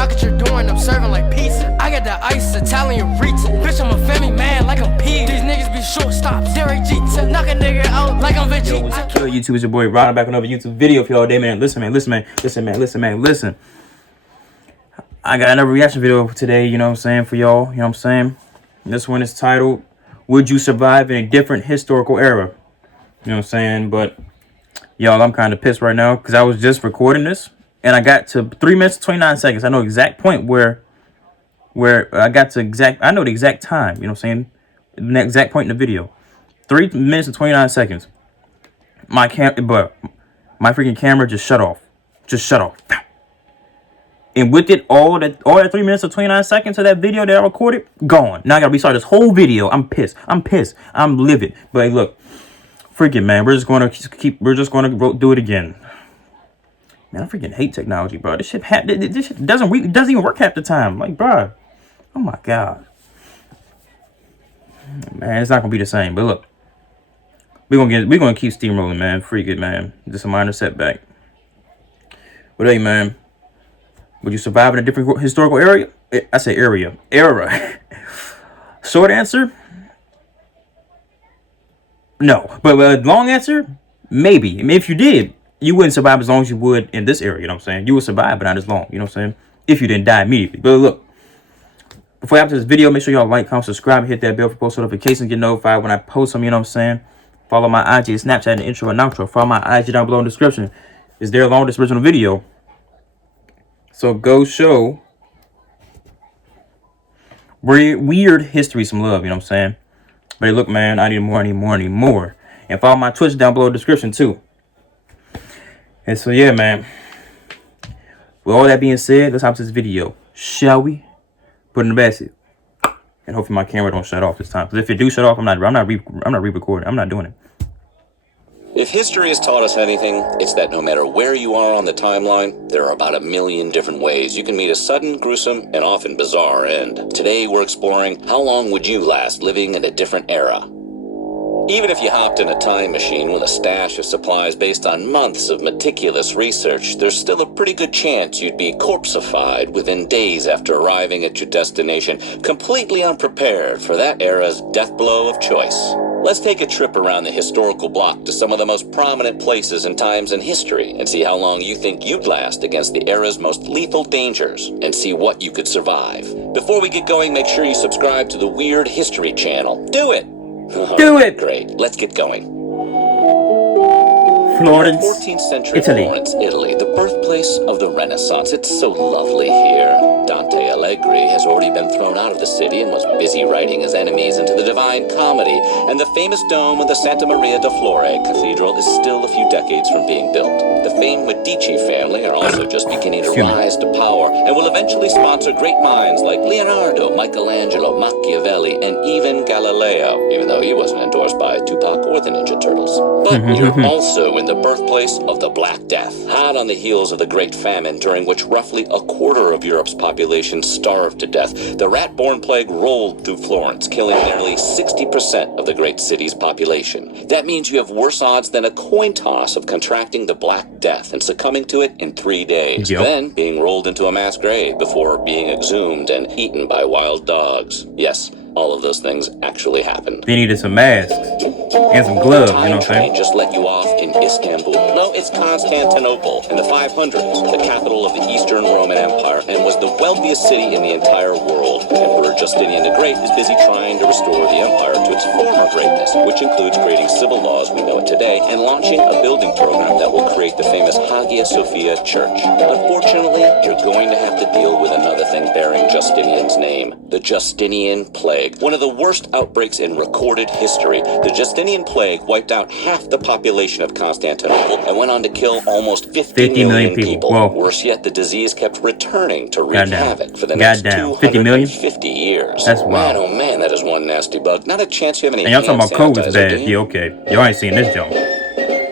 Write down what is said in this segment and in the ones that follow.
knock at your door and I'm serving like pizza. I got that ice, Italian Ritz. Bitch, I'm a family man like I'm P. These niggas be shortstops, Derek Jeter. Knock a nigga out like I'm Vegeta. Yo, what's up, YouTube? It's your boy Ron back on another YouTube video for y'all day, man. Listen. I got another reaction video for today, you know what I'm saying, for y'all, you know what I'm saying. This one is titled, Would You Survive in a Different Historical Era? You know what I'm saying, but y'all, I'm kind of pissed right now because I was just recording this and I got to 3 minutes 29 seconds. I know exact point where I got to I know the exact time, you know what I'm saying, the exact point in the video. 3 minutes and 29 seconds. My freaking camera just shut off. And with it, all that 3 minutes and 29 seconds of that video that I recorded, gone. Now I gotta restart this whole video. I'm pissed. I'm livid. But hey, look, freaking man, we're just gonna do it again. Man, I freaking hate technology, bro. This shit doesn't even work half the time. Like, bro, oh my god, man, it's not gonna be the same. But look, we're gonna keep steamrolling, man. Freaking man, just a minor setback. But hey, man. Would you survive in a different historical area? I say era. Short answer, no. But long answer, maybe. I mean, if you did, you wouldn't survive as long as you would in this area, you know what I'm saying? You would survive, but not as long, you know what I'm saying? If you didn't die immediately. But look, before after this video, make sure y'all like, comment, subscribe, and hit that bell for post notifications, get notified when I post them, you know what I'm saying? Follow my IG, Snapchat, in the intro and outro. Follow my IG down below in the description. It's there along with this original video. So go show weird history some love, you know what I'm saying? But hey, look, man, I need more. And follow my Twitch down below in the description too. And so yeah, man. With all that being said, let's hop to this video. Shall we? Put in the basket. And hopefully my camera don't shut off this time. Because if it do shut off, I'm not re-recording. I'm not doing it. If history has taught us anything, it's that no matter where you are on the timeline, there are about 1 million different ways you can meet a sudden, gruesome, and often bizarre end. Today, we're exploring how long would you last living in a different era. Even if you hopped in a time machine with a stash of supplies based on months of meticulous research, there's still a pretty good chance you'd be corpseified within days after arriving at your destination, completely unprepared for that era's death blow of choice. Let's take a trip around the historical block to some of the most prominent places and times in history and see how long you think you'd last against the era's most lethal dangers and see what you could survive. Before we get going, make sure you subscribe to the Weird History channel. Do it! Do it! Great. Let's get going. Florence, 14th century Italy. Florence, Italy, the birthplace of the Renaissance. It's so lovely here. Dante Alighieri has already been thrown out of the city and was busy writing his enemies into the Divine Comedy, and the famous dome of the Santa Maria de Flore Cathedral is still a few decades from being built. The famed Medici family are also just beginning to rise to power and will eventually sponsor great minds like Leonardo, Michelangelo, Machiavelli, and even Galileo, even though he wasn't endorsed by Tupac or the Ninja Turtles. But you're also in the birthplace of the Black Death, hot on the heels of the Great Famine, during which roughly 1/4 of Europe's population starved to death. The rat-borne plague rolled through Florence, killing nearly 60% of the great city's population. That means you have worse odds than a coin toss of contracting the Black Death and succumbing to it in 3 days, then being rolled into a mass grave before being exhumed and eaten by wild dogs. Yes, all of those things actually happened. They needed some masks and some gloves, you know what I'm saying? Just let you off in Istanbul. No, it's Constantinople in the 500s, the capital of the Eastern Roman Empire, and was the wealthiest city in the entire world. Emperor Justinian the Great is busy trying to restore the empire to its former greatness, which includes creating civil laws we know it today and launching a building program that will create the famous Hagia Sophia Church. Unfortunately, you're going to have to deal with another thing bearing Justinian's name, the Justinian Plague. One of the worst outbreaks in recorded history. The Justinian Plague wiped out half the population of Constantinople and went on to kill almost 50 million people. Whoa. Worse yet, the disease kept returning to wreak havoc for the next 250 years. That's wild. Man, oh man, that is one nasty bug. Not a chance you have any. And y'all talking about COVID's bad. Yeah, okay. Y'all ain't seen this jump.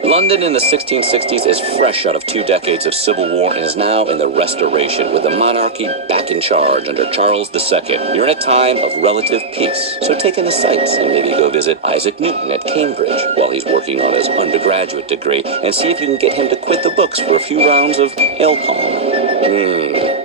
London in the 1660s is fresh out of 2 decades of civil war and is now in the Restoration, with the monarchy back in charge under Charles II. You're in a time of relative peace, so take in the sights and maybe go visit Isaac Newton at Cambridge while he's working on his undergraduate degree and see if you can get him to quit the books for a few rounds of ale palm.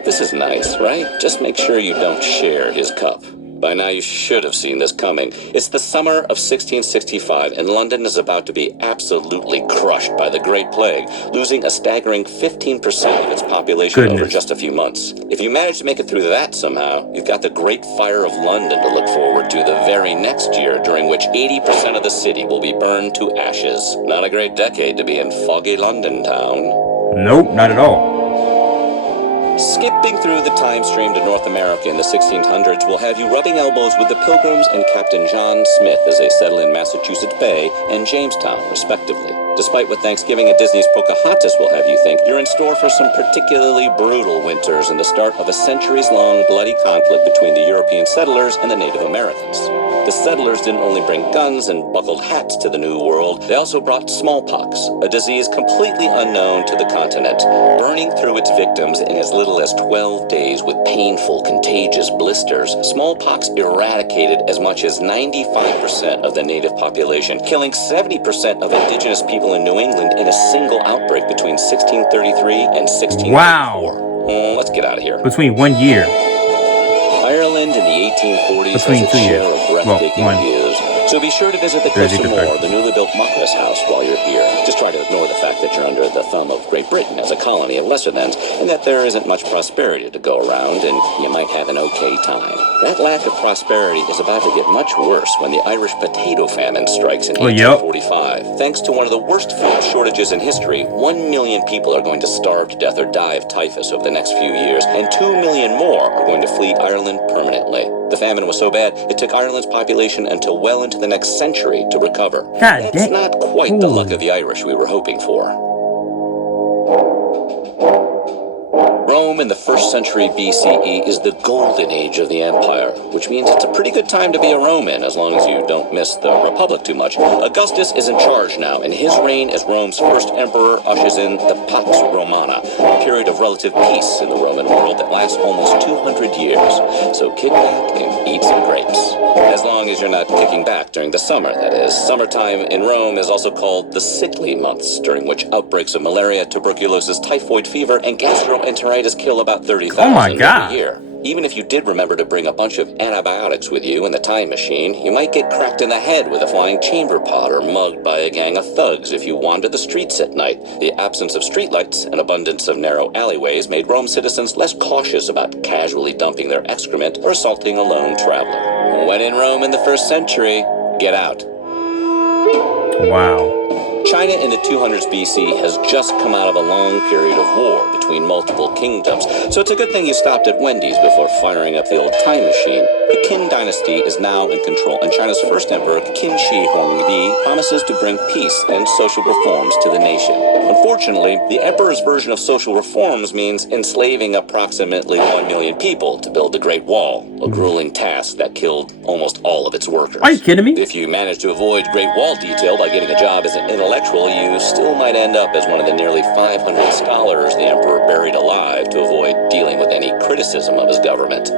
This is nice, right? Just make sure you don't share his cup. By now you should have seen this coming. It's the summer of 1665, and London is about to be absolutely crushed by the Great Plague, losing a staggering 15% of its population over just a few months. If you manage to make it through that somehow, you've got the Great Fire of London to look forward to the very next year, during which 80% of the city will be burned to ashes. Not a great decade to be in foggy London town. Nope, not at all. Skipping through the time stream to North America in the 1600s will have you rubbing elbows with the Pilgrims and Captain John Smith as they settle in Massachusetts Bay and Jamestown, respectively. Despite what Thanksgiving at Disney's Pocahontas will have you think, you're in store for some particularly brutal winters and the start of a centuries-long bloody conflict between the European settlers and the Native Americans. The settlers didn't only bring guns and buckled hats to the New World, they also brought smallpox, a disease completely unknown to the continent, burning through its victims in as little as 12 days with painful, contagious blisters. Smallpox eradicated as much as 95% of the native population, killing 70% of indigenous people in New England in a single outbreak between 1633 and 1634. Wow. Let's get out of here. Between 1 year. Ireland in the 1840s Between has its 2 share years. of breathtaking Well, views. So be sure to visit the Crystal Moor, the newly built Muckness House, while you're here. Just try to ignore the fact that you're under the thumb of Great Britain as a colony of lesser-thans, and that there isn't much prosperity to go around, and you might have an okay time. That lack of prosperity is about to get much worse when the Irish potato famine strikes in 1845. Thanks to one of the worst food shortages in history, 1 million people are going to starve to death or die of typhus over the next few years, and 2 million more are going to flee Ireland permanently. The famine was so bad, it took Ireland's population until well into the next century to recover. That's not quite the luck of the Irish we were hoping for. Rome in the 1st century BCE is the golden age of the empire, which means it's a pretty good time to be a Roman as long as you don't miss the Republic too much. Augustus is in charge now, and his reign as Rome's first emperor ushers in the Pax Romana, a period of relative peace in the Roman world that lasts almost 200 years. So kick back and eat some grapes. As long as you're not kicking back during the summer, that is. Summertime in Rome is also called the sickly months, during which outbreaks of malaria, tuberculosis, typhoid fever, and gastroenteritis kill about 30,000 every year. Even if you did remember to bring a bunch of antibiotics with you in the time machine, you might get cracked in the head with a flying chamber pot or mugged by a gang of thugs if you wander the streets at night. The absence of streetlights and abundance of narrow alleyways made Rome citizens less cautious about casually dumping their excrement or assaulting a lone traveler. When in Rome in the 1st century, get out. Wow. China in the 200s BC has just come out of a long period of war between multiple kingdoms, so it's a good thing you stopped at Wendy's before firing up the old time machine. The Qin dynasty is now in control, and China's first emperor, Qin Shi Huangdi, promises to bring peace and social reforms to the nation. Unfortunately, the emperor's version of social reforms means enslaving approximately 1 million people to build the Great Wall, a grueling task that killed almost all of its workers. Are you kidding me? If you manage to avoid Great Wall detail by getting a job as an intellectual, you still might end up as one of the nearly 500 scholars the emperor buried alive to avoid dealing with any criticism of his government.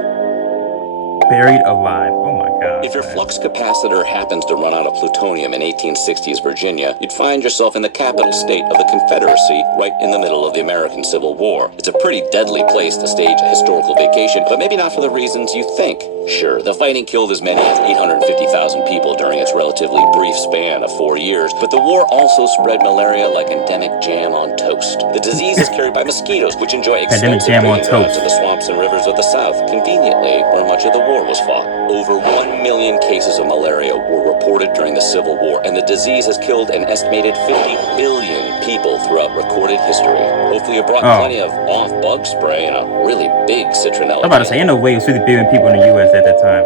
Buried alive. Oh my God. If your flux capacitor happens to run out of plutonium in 1860s Virginia, you'd find yourself in the capital state of the Confederacy, right in the middle of the American Civil War. It's a pretty deadly place to stage a historical vacation, but maybe not for the reasons you think. Sure, the fighting killed as many as 850,000 people during its relatively brief span of 4 years, but the war also spread malaria like endemic jam on toast. The disease is carried by mosquitoes, which enjoy extensive breeding grounds in the swamps and rivers of the South, conveniently where much of the war was fought. Over 1 million cases of malaria were reported during the Civil War, and the disease has killed an estimated 50 billion people throughout recorded history. Hopefully you brought plenty of off-bug spray and a really big citronella. I'm about to say, ain't no way it was 50 billion people in the U.S. at that time.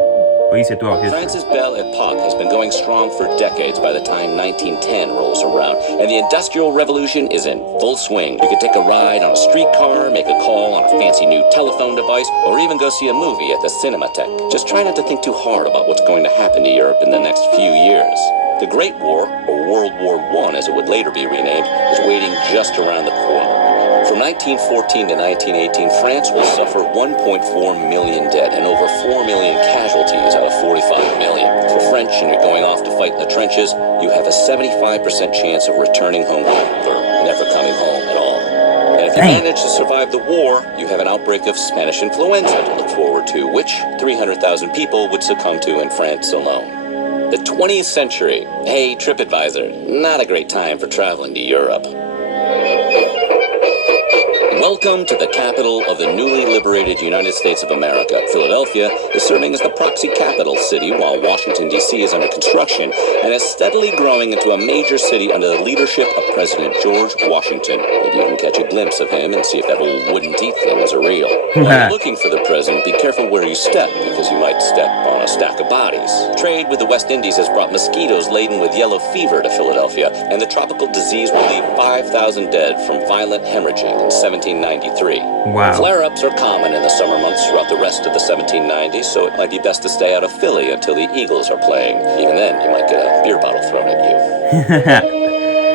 But he said throughout history. Francis Belle Epoque has been going strong for decades by the time 1910 rolls around, and the Industrial Revolution is in full swing. You could take a ride on a streetcar, make a call on a fancy new telephone device, or even go see a movie at the Cinematheque. Just try not to think too hard about what's going to happen to Europe in the next few years. The Great War, or World War I as it would later be renamed, is waiting just around the corner. From 1914 to 1918, France will suffer 1.4 million dead and over 4 million casualties out of 45 million. If you're French and you're going off to fight in the trenches, you have a 75% chance of returning home or never coming home at all. And if If you Dang. manage to survive the war, you have an outbreak of Spanish influenza to look forward to, which 300,000 people would succumb to in France alone. The 20th century. Hey, TripAdvisor, not a great time for traveling to Europe. Welcome to the capital of the newly liberated United States of America. Philadelphia is serving as the proxy capital city while Washington, D.C. is under construction and is steadily growing into a major city under the leadership of President George Washington. Maybe you can catch a glimpse of him and see if that whole wooden teeth thing is real. While you're looking for the president, be careful where you step because you might step on a stack of bodies. Trade with the West Indies has brought mosquitoes laden with yellow fever to Philadelphia, and the tropical disease will leave 5,000 dead from violent hemorrhaging in 1793. Wow. Flare-ups are common in the summer months throughout the rest of the 1790s, so it might be best to stay out of Philly until the Eagles are playing. Even then, you might get a beer bottle thrown at you.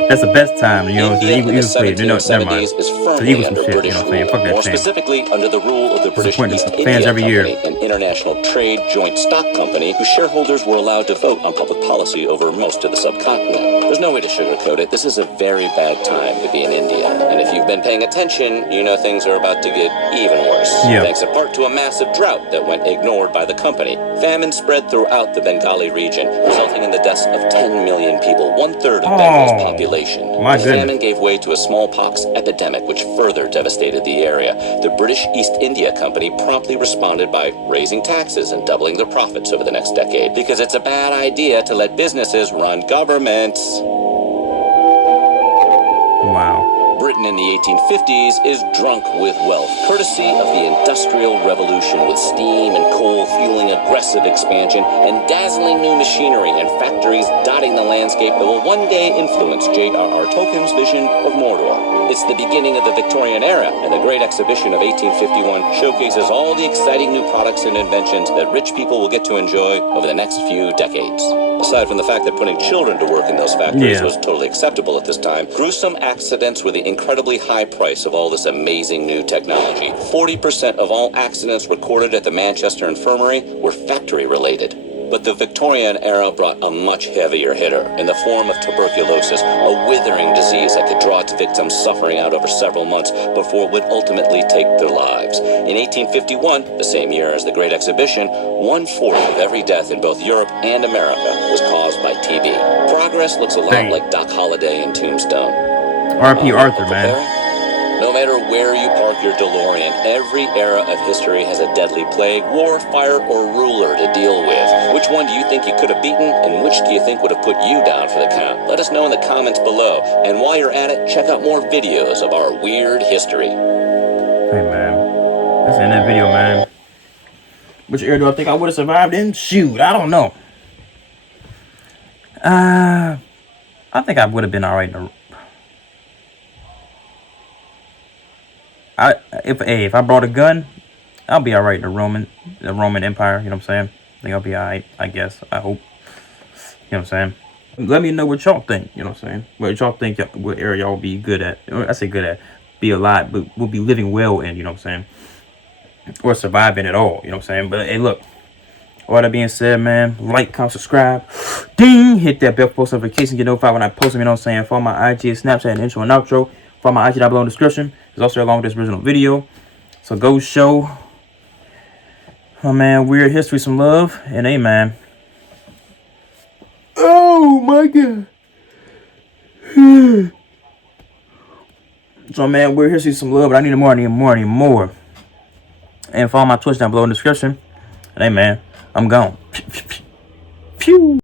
That's the best time, you know. The India in the Eagles played. Never mind. 1770s is The firmly Eagles under some shit, British you know what I'm saying? rule, Fuck that more team. specifically under the rule of the British Disappointing East fans India every Company, year. an international trade joint stock company whose shareholders were allowed to vote on public policy over most of the subcontinent. There's no way to sugarcoat it. This is a very bad time to be in India, and if you've been paying attention, you know things are about to get even worse. Yeah. Thanks in part to a massive drought that went ignored by the company. Famine spread throughout the Bengali region, resulting in the deaths of 10 million people, 1/3 of Bengal's population. My The goodness. famine gave way to a smallpox epidemic which further devastated the area. The British East India Company promptly responded by raising taxes and doubling their profits over the next decade because it's a bad idea to let businesses run governments. Wow. Britain in the 1850s is drunk with wealth, courtesy of the Industrial Revolution, with steam and coal fueling aggressive expansion and dazzling new machinery and factories dotting the landscape that will one day influence J.R.R. Tolkien's vision of Mordor. It's the beginning of the Victorian era, and the Great Exhibition of 1851 showcases all the exciting new products and inventions that rich people will get to enjoy over the next few decades. Aside from the fact that putting children to work in those factories was totally acceptable at this time, gruesome accidents were the incredibly high price of all this amazing new technology. 40% of all accidents recorded at the Manchester Infirmary were factory-related. But the Victorian era brought a much heavier hitter in the form of tuberculosis, a withering disease that could draw its victims suffering out over several months before it would ultimately take their lives. In 1851, the same year as the Great Exhibition, 1/4 of every death in both Europe and America was caused by TB. Progress looks a lot Dang. like Doc Holliday in Tombstone. R.P. Arthur, Uncle man. Barry? No matter where you park your DeLorean, every era of history has a deadly plague, war, fire, or ruler to deal with. Which one do you think you could have beaten, and which do you think would have put you down for the count? Let us know in the comments below. And while you're at it, check out more videos of our weird history. Hey, man. That's in that video, man. Which era do I think I would have survived in? Shoot, I don't know. I think I would have been alright in the... If I brought a gun, I'll be alright in the Roman Empire, you know what I'm saying? I think I'll be alright, I guess. I hope. You know what I'm saying? Let me know what y'all think, you know what I'm saying? What y'all think, what area y'all be good at. I say good at, be alive, but we'll be living well in, you know what I'm saying? Or surviving at all, you know what I'm saying? But hey, look. All that being said, man, like, comment, subscribe, ding, hit that bell post notification, get notified when I post them, you know what I'm saying? Follow my IG, Snapchat, and intro and outro. Follow my IG down below in the description. It's also along with this original video. So go show my man Weird History some love. And hey, man. Oh my God. So man, Weird History some love, but I need more. And follow my Twitch down below in the description. And hey, man, I'm gone. Phew.